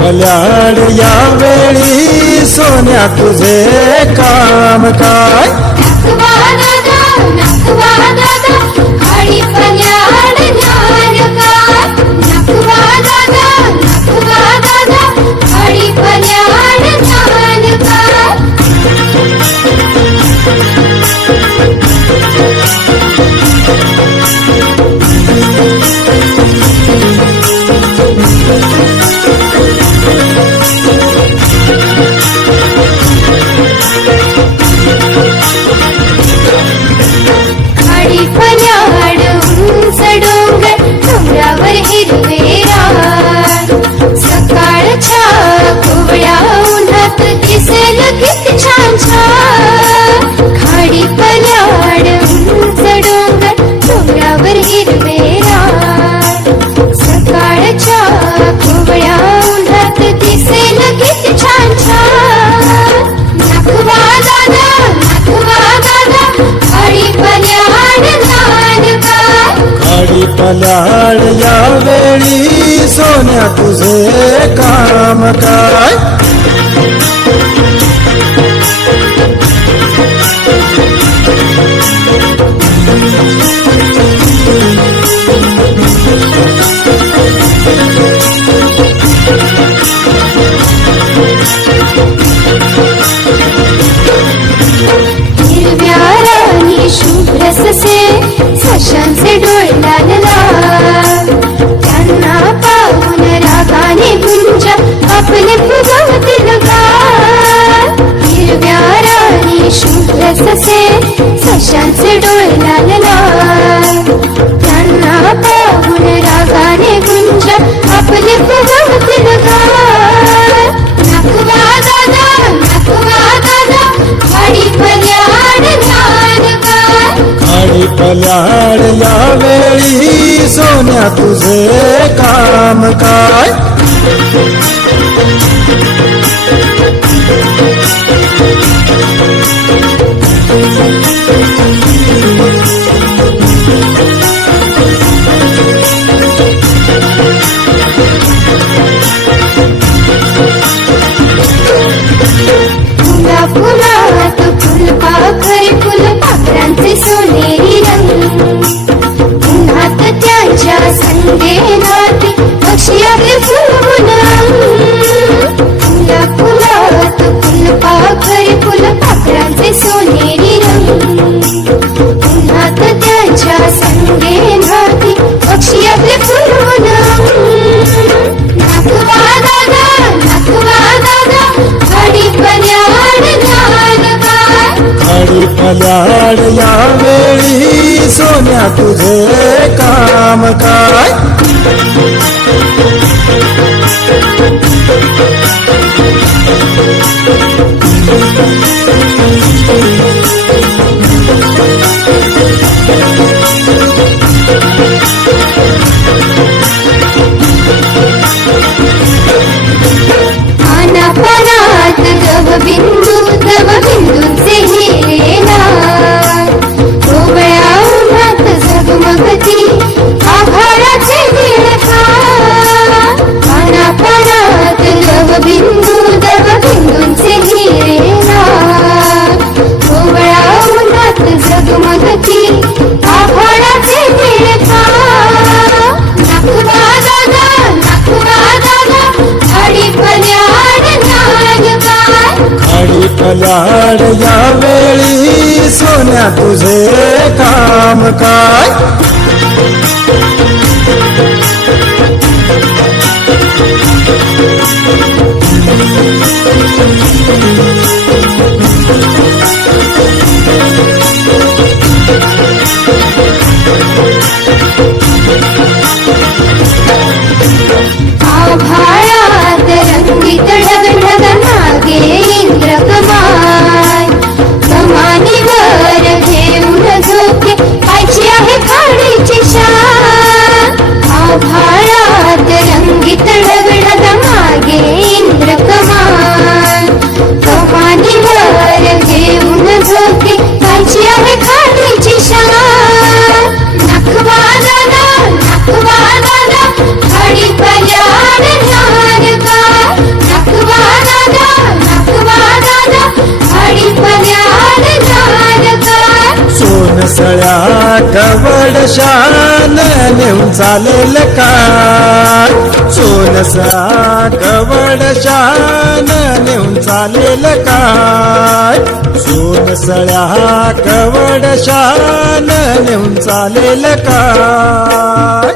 भल्याड यावेळी सोन्या तुझे काम काय? भल्याड यावेळी सोन्या तुझे काम काय? शुभ्र ससे सशांचे डोळे लाल लाल, त्यांना पाहून रागाने गुंजा आपले फुगवतील गाल. हिरव्या राणी शुभ्र ससे सशांचे डोळे लाल लाल, त्यांना पाहून रागाने गुंजा आपले फुगवतील गाल. नाकवा दादा गाडी पल्याड गाडी पल्याड यावेळी सोन्या तुझे काम काय? फुलात फुलपाखरे फुलपाखरांचे सोनेरी रंग, उन्हात त्यांच्या संदेनात पक्षी आपले फुलवून. फुलात फुलपाखरे फुलपाखरांचे सोनेरी रंग, उन्हात त्यांच्या संदेनात पक्षी आपले फुलवून. नाकवा दादा गाडी पल्याड गाडी पल्याड यावेळी सोन्या तुझे काम काय? आनापानात दवबिंदूंचे हिरे लाल, ढोबळ्या उन्हात झगमगती आभाळाचे निळखार. आनापानात दवबिंदूंचे हिरे लाल, ढोबळ्या उन्हात झगमगती आभाळाचे निळखार. नाकवा दादा गाडी पल्याड गाडी पल्याड यावेळी सोन्या तुझे काम काय? आभाळात रंगीत ढगढग मागे इंद्र कमान कमानीवर घेऊन झोके पायची आहे खाडीची शान आभाळात रंगीत ढगढग मागे इंद्र कमान कमानीवर घेऊन झोके पायची आहे खाडीची शान नखवा दादा खडी पल्याड ध्यान का नखवा दादा खडी पल्याड ध्यान का सोनसळ्या कवड शान नेऊन चालेल काय सोनसळ्या कवड शान नेऊन चालेल काय सोनसळ्या कवड शान नेऊन चालेल काय